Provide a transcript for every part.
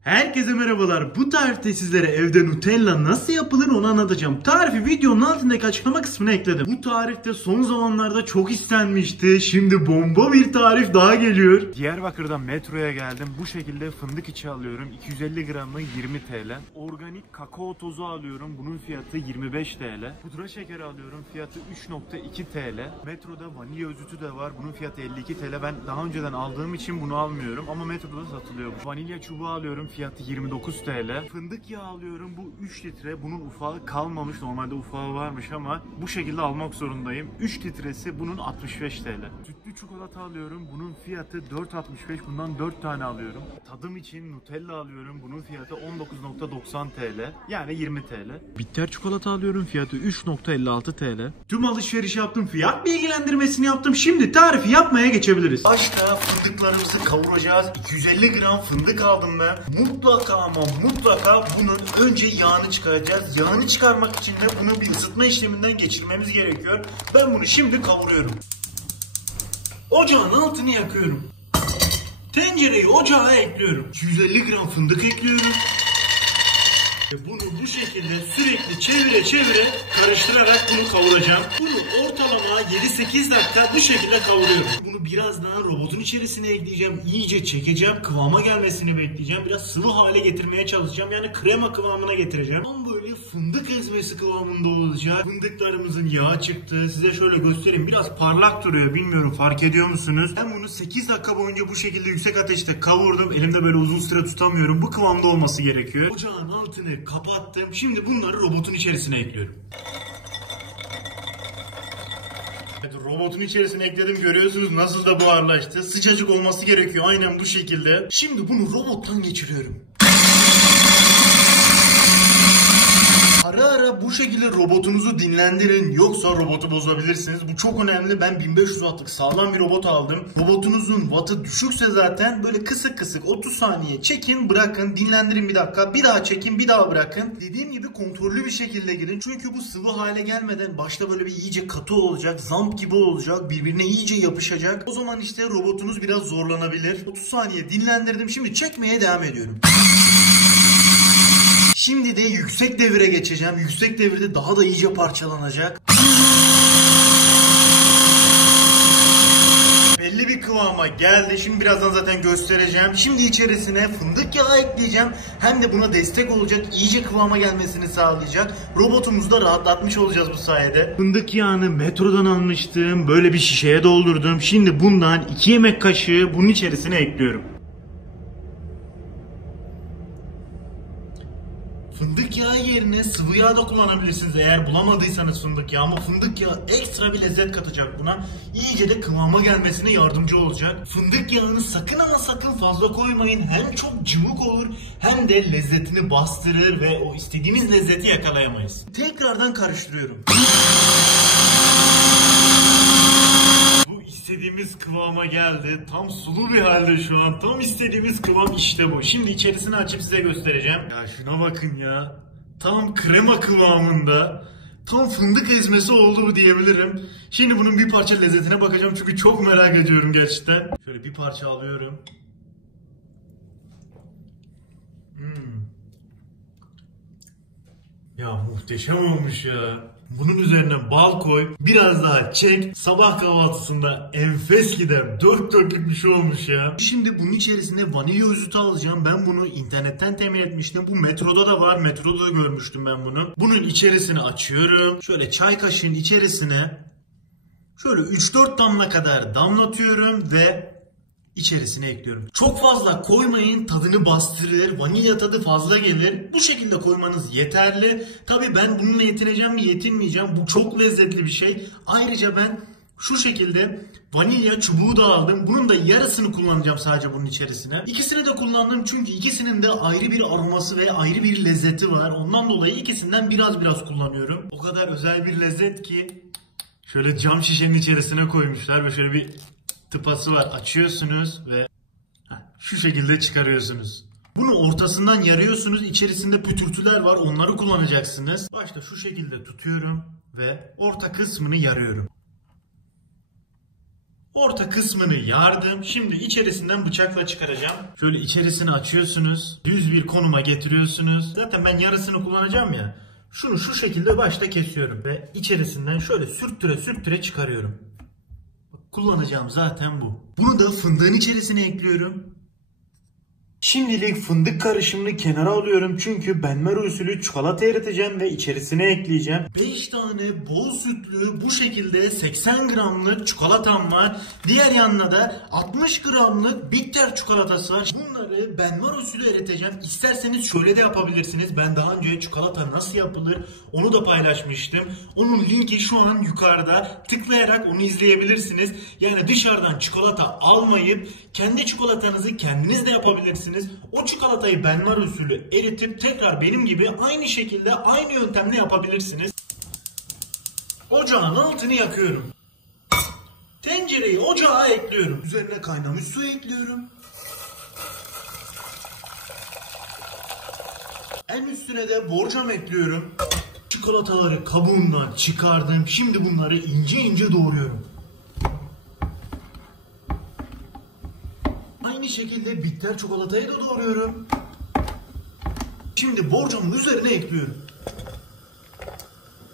Herkese merhabalar. Bu tarifte sizlere evde Nutella nasıl yapılır onu anlatacağım. Tarifi videonun altındaki açıklama kısmına ekledim. Bu tarifte son zamanlarda çok istenmişti. Şimdi bomba bir tarif daha geliyor. Diyarbakır'dan metroya geldim. Bu şekilde fındık içi alıyorum. 250 gramı 20 TL. Organik kakao tozu alıyorum. Bunun fiyatı 25 TL. Pudra şekeri alıyorum. Fiyatı 3.2 TL. Metroda vanilya özütü de var. Bunun fiyatı 52 TL. Ben daha önceden aldığım için bunu almıyorum. Ama metroda satılıyor. Vanilya çubuğu alıyorum. Fiyatı 29 TL. Fındık yağı alıyorum. Bu 3 litre. Bunun ufağı kalmamış. Normalde ufağı varmış ama bu şekilde almak zorundayım. 3 litresi bunun 65 TL. Sütlü çikolata alıyorum. Bunun fiyatı 4.65. Bundan 4 tane alıyorum. Tadım için Nutella alıyorum. Bunun fiyatı 19.90 TL. Yani 20 TL. Bitter çikolata alıyorum. Fiyatı 3.56 TL. Tüm alışveriş yaptım. Fiyat bilgilendirmesini yaptım. Şimdi tarifi yapmaya geçebiliriz. Başta fındıklarımızı kavuracağız. 250 gram fındık aldım ben. Mutlaka ama mutlaka bunun önce yağını çıkaracağız. Yağını çıkarmak için de bunu bir ısıtma işleminden geçirmemiz gerekiyor. Ben bunu şimdi kavuruyorum. Ocağın altını yakıyorum. Tencereyi ocağa ekliyorum. 250 gram fındık ekliyorum. Bunu bu şekilde sürekli çevire karıştırarak bunu kavuracağım. Bunu ortalama 7-8 dakika bu şekilde kavuruyorum. Bunu biraz daha robotun içerisine ekleyeceğim. İyice çekeceğim. Kıvama gelmesini bekleyeceğim. Biraz sıvı hale getirmeye çalışacağım. Yani krema kıvamına getireceğim. Tam böyle fındık ezmesi kıvamında olacak. Fındıklarımızın yağı çıktı. Size şöyle göstereyim. Biraz parlak duruyor. Bilmiyorum fark ediyor musunuz? Ben bunu 8 dakika boyunca bu şekilde yüksek ateşte kavurdum. Elimde böyle uzun süre tutamıyorum. Bu kıvamda olması gerekiyor. Ocağın altını kapattım. Şimdi bunları robotun içerisine ekliyorum. Evet, robotun içerisine ekledim. Görüyorsunuz nasıl da buharlaştı. Sıcacık olması gerekiyor. Aynen bu şekilde. Şimdi bunu robottan geçiriyorum. Ara ara bu şekilde robotunuzu dinlendirin. Yoksa robotu bozabilirsiniz. Bu çok önemli. Ben 1500 wattlık sağlam bir robot aldım. Robotunuzun wattı düşükse zaten böyle kısık 30 saniye çekin, bırakın, dinlendirin bir dakika. Bir daha çekin, bir daha bırakın. Dediğim gibi kontrollü bir şekilde girin. Çünkü bu sıvı hale gelmeden başta böyle bir iyice katı olacak. Zamp gibi olacak. Birbirine iyice yapışacak. O zaman işte robotunuz biraz zorlanabilir. 30 saniye dinlendirdim. Şimdi çekmeye devam ediyorum. Şimdi de yüksek devire geçeceğim. Yüksek devirde daha da iyice parçalanacak. Belli bir kıvama geldi. Şimdi birazdan zaten göstereceğim. Şimdi içerisine fındık yağı ekleyeceğim. Hem de buna destek olacak. İyice kıvama gelmesini sağlayacak. Robotumuzu da rahatlatmış olacağız bu sayede. Fındık yağını metrodan almıştım. Böyle bir şişeye doldurdum. Şimdi bundan 2 yemek kaşığı bunun içerisine ekliyorum. Fındık yağı yerine sıvı yağ da kullanabilirsiniz eğer bulamadıysanız fındık yağı, ama fındık yağı ekstra bir lezzet katacak buna. İyice de kıvama gelmesine yardımcı olacak. Fındık yağını sakın ama sakın fazla koymayın. Hem çok cıvık olur hem de lezzetini bastırır ve o istediğimiz lezzeti yakalayamayız. Tekrardan karıştırıyorum. İstediğimiz kıvama geldi. Tam sulu bir halde şu an. Tam istediğimiz kıvam işte bu. Şimdi içerisini açıp size göstereceğim. Ya şuna bakın ya. Tam krema kıvamında. Tam fındık ezmesi oldu bu diyebilirim. Şimdi bunun bir parça lezzetine bakacağım. Çünkü çok merak ediyorum gerçekten. Şöyle bir parça alıyorum. Ya muhteşem olmuş ya. Bunun üzerine bal koy, biraz daha çek. Sabah kahvaltısında enfes gider. Dört dörtlük bir şey olmuş ya. Şimdi bunun içerisine vanilya özütü alacağım. Ben bunu internetten temin etmiştim. Bu metroda da var. Metroda da görmüştüm ben bunu. Bunun içerisini açıyorum. Şöyle çay kaşığının içerisine şöyle 3-4 damla kadar damlatıyorum ve içerisine ekliyorum. Çok fazla koymayın, tadını bastırır, vanilya tadı fazla gelir. Bu şekilde koymanız yeterli. Tabii ben bununla yetineceğim mi yetinmeyeceğim. Bu çok lezzetli bir şey. Ayrıca ben şu şekilde vanilya çubuğu da aldım. Bunun da yarısını kullanacağım sadece bunun içerisine. İkisini de kullandım çünkü ikisinin de ayrı bir aroması ve ayrı bir lezzeti var. Ondan dolayı ikisinden biraz kullanıyorum. O kadar özel bir lezzet ki şöyle cam şişenin içerisine koymuşlar ve şöyle bir tıpası var. Açıyorsunuz ve şu şekilde çıkarıyorsunuz. Bunu ortasından yarıyorsunuz. İçerisinde pütürtüler var. Onları kullanacaksınız. Başta şu şekilde tutuyorum ve orta kısmını yarıyorum. Orta kısmını yardım. Şimdi içerisinden bıçakla çıkaracağım. Şöyle içerisini açıyorsunuz. Düz bir konuma getiriyorsunuz. Zaten ben yarısını kullanacağım ya. Şunu şu şekilde başta kesiyorum. Ve içerisinden şöyle sürttüre sürttüre çıkarıyorum. Kullanacağım zaten bu. Bunu da fındığın içerisine ekliyorum. Şimdilik fındık karışımını kenara alıyorum çünkü benmer usulü çikolata eriteceğim ve içerisine ekleyeceğim. 5 tane bol sütlü bu şekilde 80 gramlık çikolatam var. Diğer yanına da 60 gramlık bitter çikolatası var. Bunları benmer usulü eriteceğim. İsterseniz şöyle de yapabilirsiniz. Ben daha önce çikolata nasıl yapılır onu da paylaşmıştım. Onun linki şu an yukarıda. Tıklayarak onu izleyebilirsiniz. Yani dışarıdan çikolata almayıp kendi çikolatanızı kendiniz de yapabilirsiniz. O çikolatayı benmar usulü eritip tekrar benim gibi aynı şekilde aynı yöntemle yapabilirsiniz. Ocağın altını yakıyorum. Tencereyi ocağa ekliyorum. Üzerine kaynamış su ekliyorum. En üstüne de borcam ekliyorum. Çikolataları kabuğundan çıkardım. Şimdi bunları ince ince doğruyorum. Aynı şekilde bitter çikolatayı da doğruyorum. Şimdi borcamın üzerine ekliyorum.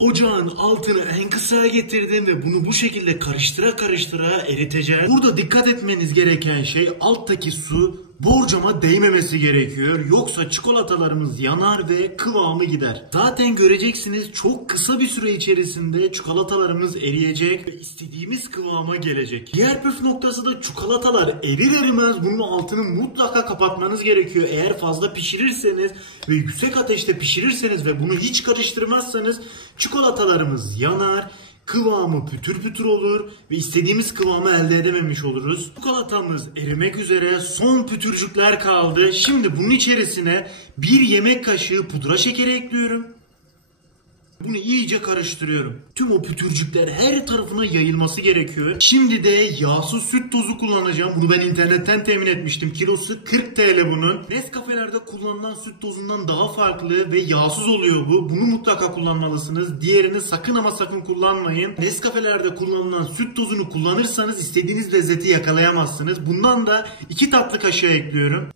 Ocağın altını en kısaya getirdim ve bunu bu şekilde karıştıra karıştıra eriteceğiz. Burada dikkat etmeniz gereken şey alttaki su borcama değmemesi gerekiyor. Yoksa çikolatalarımız yanar ve kıvamı gider. Zaten göreceksiniz çok kısa bir süre içerisinde çikolatalarımız eriyecek ve istediğimiz kıvama gelecek. Diğer püf noktası da çikolatalar erir erimez bunun altını mutlaka kapatmanız gerekiyor. Eğer fazla pişirirseniz ve yüksek ateşte pişirirseniz ve bunu hiç karıştırmazsanız çikolatalarımız yanar. Kıvamı pütür pütür olur ve istediğimiz kıvamı elde edememiş oluruz. Çikolatamız erimek üzere, son pütürcükler kaldı. Şimdi bunun içerisine 1 yemek kaşığı pudra şekeri ekliyorum. Bunu iyice karıştırıyorum. Tüm o pütürcükler her tarafına yayılması gerekiyor. Şimdi de yağsız süt tozu kullanacağım. Bunu ben internetten temin etmiştim. Kilosu 40 TL bunun. Nescafe'lerde kullanılan süt tozundan daha farklı ve yağsız oluyor bu. Bunu mutlaka kullanmalısınız. Diğerini sakın ama sakın kullanmayın. Nescafe'lerde kullanılan süt tozunu kullanırsanız istediğiniz lezzeti yakalayamazsınız. Bundan da 2 tatlı kaşığı ekliyorum.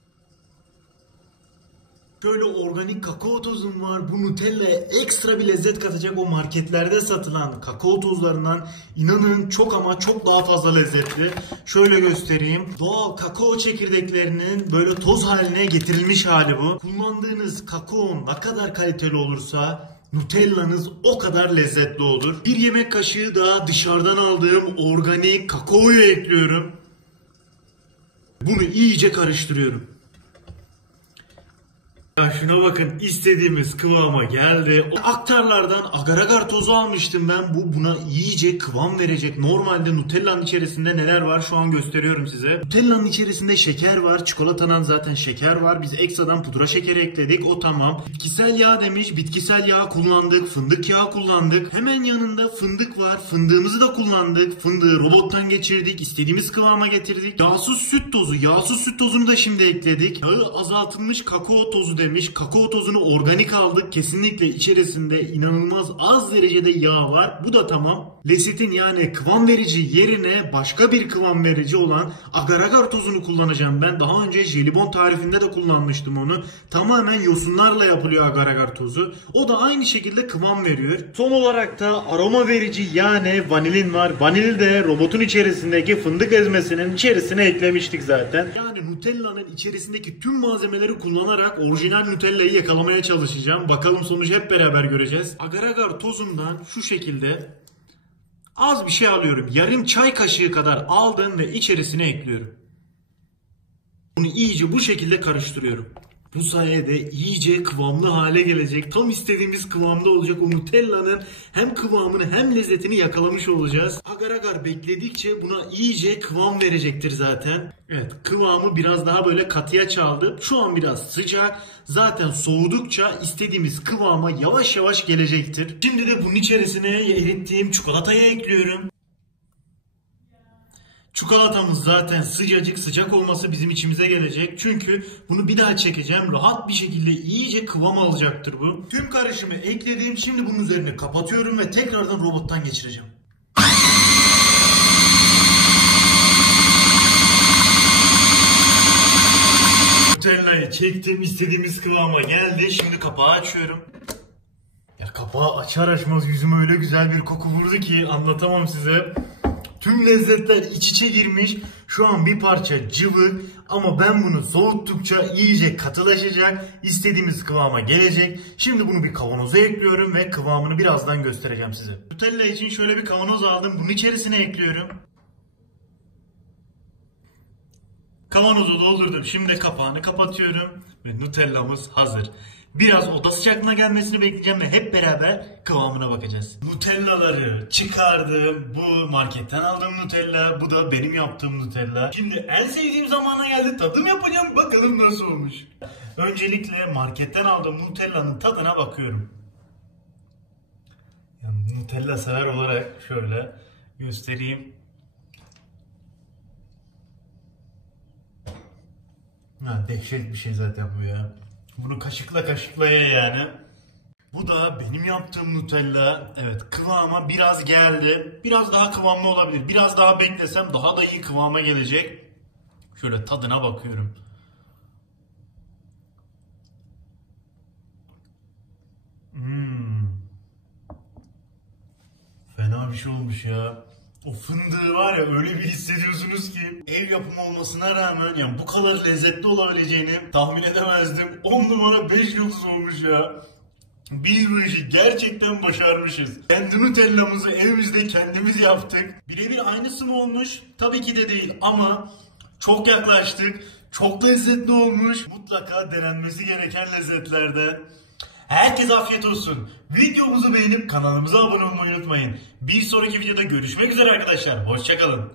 Şöyle organik kakao tozum var. Bu Nutella'ya ekstra bir lezzet katacak. O marketlerde satılan kakao tozlarından inanın çok ama çok daha fazla lezzetli. Şöyle göstereyim. Doğal kakao çekirdeklerinin böyle toz haline getirilmiş hali bu. Kullandığınız kakao ne kadar kaliteli olursa Nutella'nız o kadar lezzetli olur. 1 yemek kaşığı da dışarıdan aldığım organik kakaoyu ekliyorum. Bunu iyice karıştırıyorum. Ya şuna bakın, istediğimiz kıvama geldi. Aktarlardan agar agar tozu almıştım ben. Buna iyice kıvam verecek. Normalde Nutella'nın içerisinde neler var şu an gösteriyorum size. Nutella'nın içerisinde şeker var. Çikolatadan zaten şeker var. Biz ekstradan pudra şekeri ekledik. O tamam. Bitkisel yağ demiş. Bitkisel yağ kullandık. Fındık yağı kullandık. Hemen yanında fındık var. Fındığımızı da kullandık. Fındığı robottan geçirdik. İstediğimiz kıvama getirdik. Yağsız süt tozu. Yağsız süt tozunu da şimdi ekledik. Yağı azaltılmış kakao tozu demiş. Kakao tozunu organik aldık. Kesinlikle içerisinde inanılmaz az derecede yağ var. Bu da tamam. Lesitin yani kıvam verici yerine başka bir kıvam verici olan agar agar tozunu kullanacağım ben. Daha önce jelibon tarifinde de kullanmıştım onu. Tamamen yosunlarla yapılıyor agar agar tozu. O da aynı şekilde kıvam veriyor. Son olarak da aroma verici yani vanilin var. Vanil de robotun içerisindeki fındık ezmesinin içerisine eklemiştik zaten. Yani Nutella'nın içerisindeki tüm malzemeleri kullanarak orijinal Nutella'yı yakalamaya çalışacağım. Bakalım sonucu hep beraber göreceğiz. Agar agar tozumdan şu şekilde az bir şey alıyorum. Yarım çay kaşığı kadar aldım ve içerisine ekliyorum. Bunu iyice bu şekilde karıştırıyorum. Bu sayede iyice kıvamlı hale gelecek. Tam istediğimiz kıvamda olacak. O Nutella'nın hem kıvamını hem lezzetini yakalamış olacağız. Agar agar bekledikçe buna iyice kıvam verecektir zaten. Evet, kıvamı biraz daha böyle katıya çaldı. Şu an biraz sıcak. Zaten soğudukça istediğimiz kıvama yavaş yavaş gelecektir. Şimdi de bunun içerisine erittiğim çikolatayı ekliyorum. Çikolatamız zaten sıcacık, sıcak olması bizim içimize gelecek. Çünkü bunu bir daha çekeceğim. Rahat bir şekilde iyice kıvam alacaktır bu. Tüm karışımı ekledim. Şimdi bunun üzerine kapatıyorum ve tekrardan robottan geçireceğim. Nutella'yı çektim, istediğimiz kıvama geldi. Şimdi kapağı açıyorum. Ya kapağı açar açmaz yüzüme öyle güzel bir koku vurdu ki anlatamam size. Tüm lezzetler iç içe girmiş. Şu an bir parça cıvık ama ben bunu soğuttukça iyice katılaşacak. İstediğimiz kıvama gelecek. Şimdi bunu bir kavanoza ekliyorum ve kıvamını birazdan göstereceğim size. Nutella için şöyle bir kavanoz aldım. Bunun içerisine ekliyorum. Kavanozu doldurdum. Şimdi kapağını kapatıyorum ve Nutella'mız hazır. Biraz oda sıcaklığına gelmesini bekleyeceğim ve hep beraber kıvamına bakacağız. Nutellaları çıkardım. Bu marketten aldığım Nutella. Bu da benim yaptığım Nutella. Şimdi en sevdiğim zamana geldi. Tadım yapacağım. Bakalım nasıl olmuş. Öncelikle marketten aldığım Nutella'nın tadına bakıyorum. Yani Nutella sever olarak şöyle göstereyim. Ha, dehşet bir şey zaten bu ya. Bunu kaşıkla ye yani. Bu da benim yaptığım Nutella. Evet, kıvama biraz geldi. Biraz daha kıvamlı olabilir. Biraz daha beklesem daha da iyi kıvama gelecek. Şöyle tadına bakıyorum. Fena bir şey olmuş ya. O fındığı var ya öyle bir hissediyorsunuz ki ev yapımı olmasına rağmen yani bu kadar lezzetli olabileceğini tahmin edemezdim. 10 numara 5 yıldız olmuş ya. Biz bu işi gerçekten başarmışız. Kendi Nutella'mızı evimizde kendimiz yaptık. Birebir aynısı mı olmuş? Tabii ki de değil ama çok yaklaştık. Çok lezzetli olmuş. Mutlaka denenmesi gereken lezzetlerden. Herkese afiyet olsun. Videomuzu beğenip kanalımıza abone olmayı unutmayın. Bir sonraki videoda görüşmek üzere arkadaşlar. Hoşça kalın.